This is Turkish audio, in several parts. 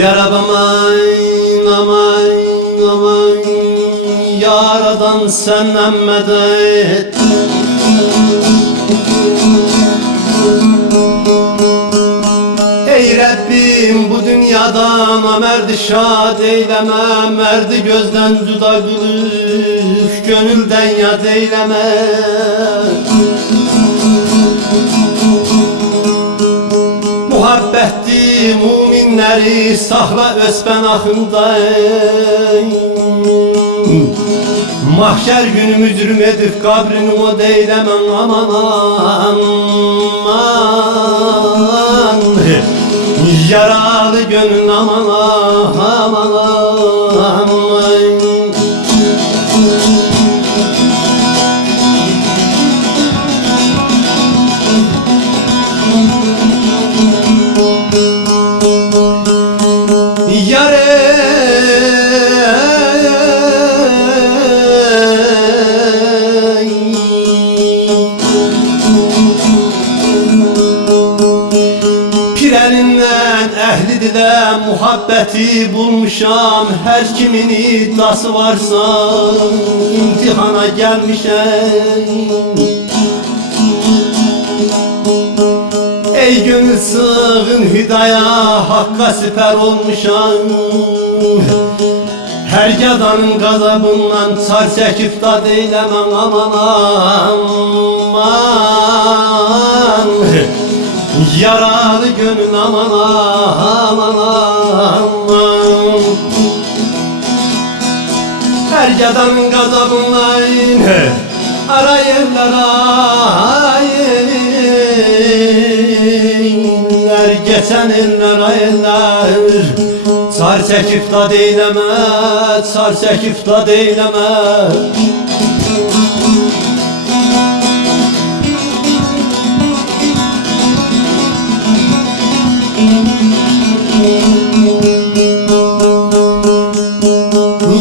Yarab aman aman aman, yaradan senden medet. Ey Rabbim bu dünyadan merdi şad eyleme, merdi gözden cüda kılıp gönülden yad eyleme. Muhabbetli müminleri sahla öz pənahında. Mahşer günü mücrim edip kabrini o deylemem aman aman. Yaralı gönül aman aman aman. Yare Pirelinden ehli de muhabbeti bulmuşam. Her kimin iddiası varsa imtihana gelmişem. Ey gönül sığın hüdaya, hakka siper olmuşam. Her yadanın gazabından sar çekip da deylemem aman aman. Yaralı gönül aman aman aman. Her yadanın gazabından arayırlar ayırlar, geçen eller ayırlar. Sar çekip da deyleme, sar çekip da deyleme.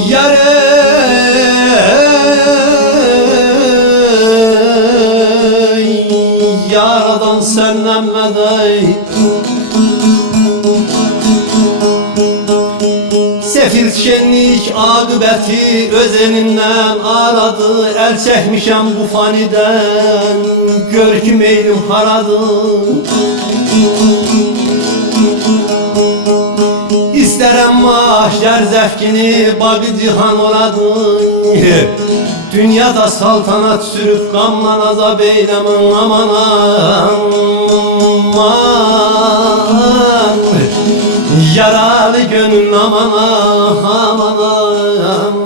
Yare yaradan senden medet. Sefil şenlik akıbeti özelinden aradı. El çekmişem bu faniden, gör ki meylim haradı. İsterem mahşer zevkini, bağı cihan oladın. Dünyada saltanat sürüp gamla azap eylemem aman aman. Yaralı gönül aman aman aman.